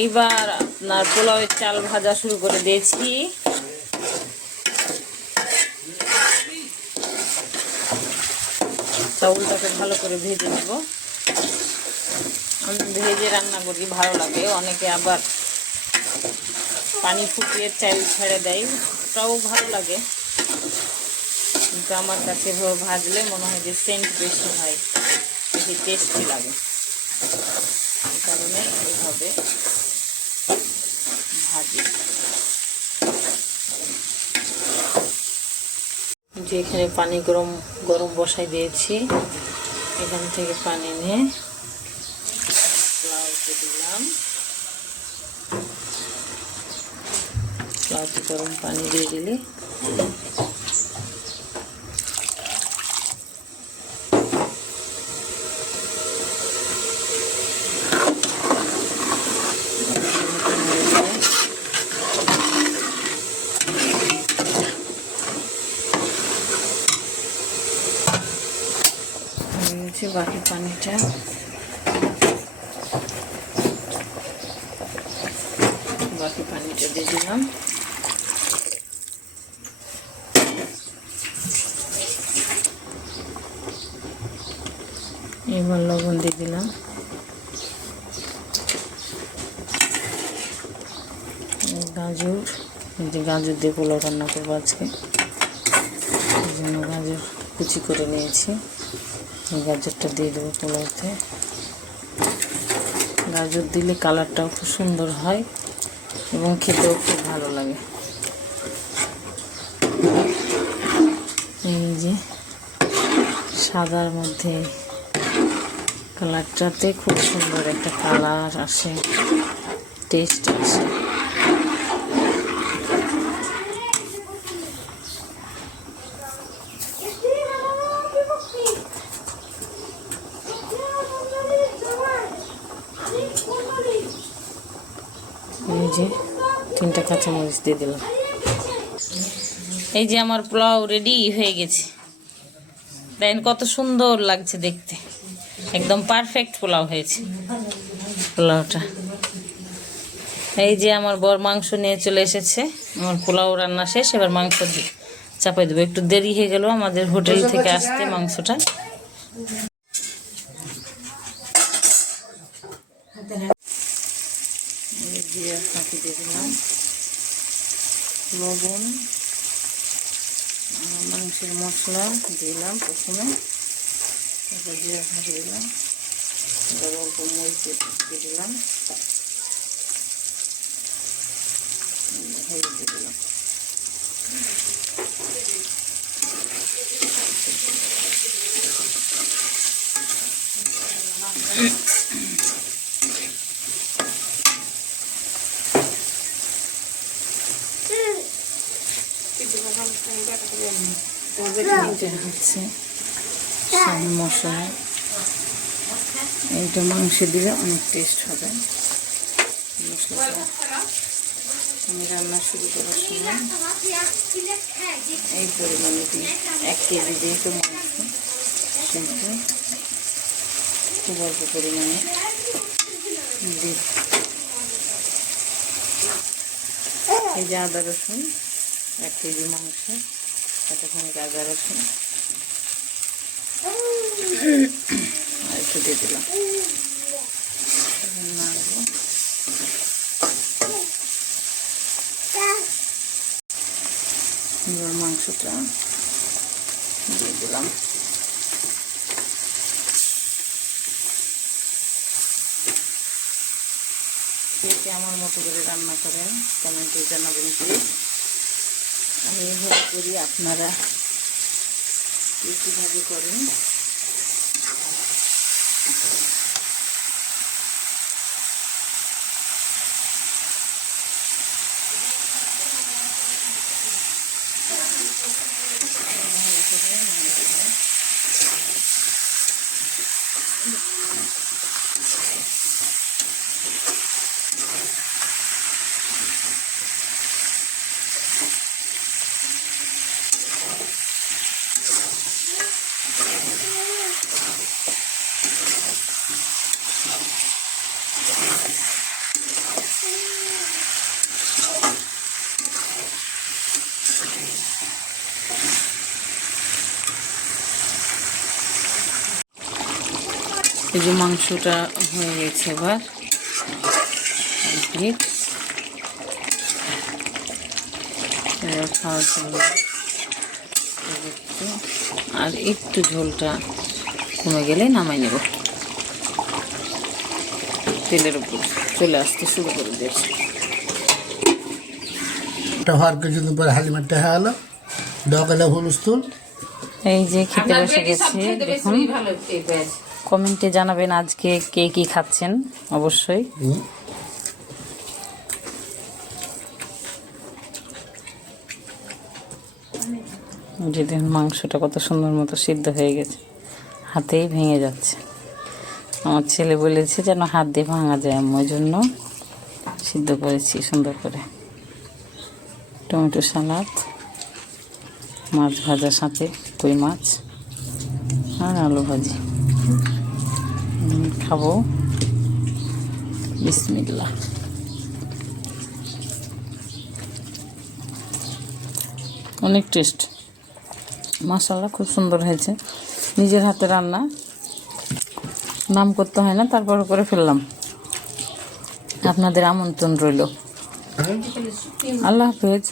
এইবার আপনার পোলাওয়ের চাল ভাজা শুরু করে দিয়েছি। চাউলটাকে ভালো করে ভেজে নেব। আমি ভেজে রান্না করি, ভালো লাগে। অনেকে আবার পানি ফুটিয়ে চাল ছেড়ে দেয়, ওটাও ভালো লাগে, কিন্তু আমার কাছে ভাজলে মনে হয় যে সেন্ট বেশি হয়, বেশি টেস্টি লাগে। এই কারণে এইভাবে ভাজি। যে এখানে পানি গরম বসাই দিয়েছি, এখান থেকে পানি নিয়ে পোলাওতে দিলাম। পোলাওতে গরম পানি দিয়ে দিলে বাকি পানিটা দিয়ে দিলাম। এবার লবণ দিয়ে দিলাম। গাজর দিয়ে পোলাও রান্না করবো আজকে, এই জন্য গাজর কুচি করে নিয়েছি। গাজরটা দিয়ে দেবো পোলাওতে। গাজর দিলে কালারটাও খুব সুন্দর হয় এবং খেতেও খুব ভালো লাগে। এই যে সাদার মধ্যে কালারটাতে খুব সুন্দর একটা কালার আসে, টেস্ট আসে। এই যে 3টা কাঁচামরিচ দিয়ে দিলাম। এই যে আমার পোলাও রেডি হয়ে গেছে, দেখেন কত সুন্দর লাগছে দেখতে, একদম পারফেক্ট পোলাও হয়েছে পোলাওটা। এই যে আমার বর মাংস নিয়ে চলে এসেছে, আমার পোলাও রান্না শেষ, এবার মাংস চাপাই দেবো। একটু দেরি হয়ে গেল আমাদের হোটেল থেকে আসতে মাংসটা। জিরা ফাঁকি দিয়ে দিলাম, লবণ, মাংসের মশলা দিলাম প্রথমে, এবার জিরা ফাঁকি দিলাম, এবার অল্প মরিচ দিয়ে দিলাম, হলুদ দিয়ে দিলাম। হচ্ছে মশলা, এইটা মাংসে দিলে অনেক টেস্ট হবে। মশলাটা আমি রান্না শুরু করার সময় এই পরিমাণে দিই, 1 কেজি যেহেতু মাংস, সেহেতু খুব অল্প পরিমাণে দিই। এই যে আদা রসুন, 1 কেজি মাংস, এতখানি আদা রসুন আর একটু দিয়ে দিলাম। এবার মাংসটা দিয়ে দিলাম। কে আমার মতো করে রান্না করেন কমেন্টে জানাবেন প্লিজ। আমি এভাবে করি, আপনারা কীভাবে করেন। এই যে মাংসটা হয়ে গেছে এবার কমপ্লিট। এবার খাওয়ার জন্য আর একটু ঝোলটা কমে গেলে নামাই নেব। তেলের উপর চলে আসতে শুরু করে দিয়েছে। হওয়ার কিছুদিন পরে হালিমারটা হয়ে গেল দোকানে হুলস্থুল। এই যে খেতে বসে গেছি। দেখুন, কমেন্টে জানাবেন আজকে কে কি খাচ্ছেন অবশ্যই। যে দেখুন মাংসটা কত সুন্দর মতো সিদ্ধ হয়ে গেছে, হাতেই ভেঙে যাচ্ছে। আমার ছেলে বলেছে যেন হাত দিয়ে ভাঙা যায়, আমি ওই জন্য সিদ্ধ করেছি সুন্দর করে। টমেটো সালাদ, মাছ ভাজার সাথে কই মাছ আর আলু ভাজি। খাবো, বিসমিল্লাহ। অনেক টেস্ট, মাশাআল্লাহ, খুব সুন্দর হয়েছে। নিজের হাতে রান্না, নাম করতে হয় না, তারপরে করে ফেললাম। আপনাদের আমন্ত্রণ রইল। আল্লাহ হাফেজ।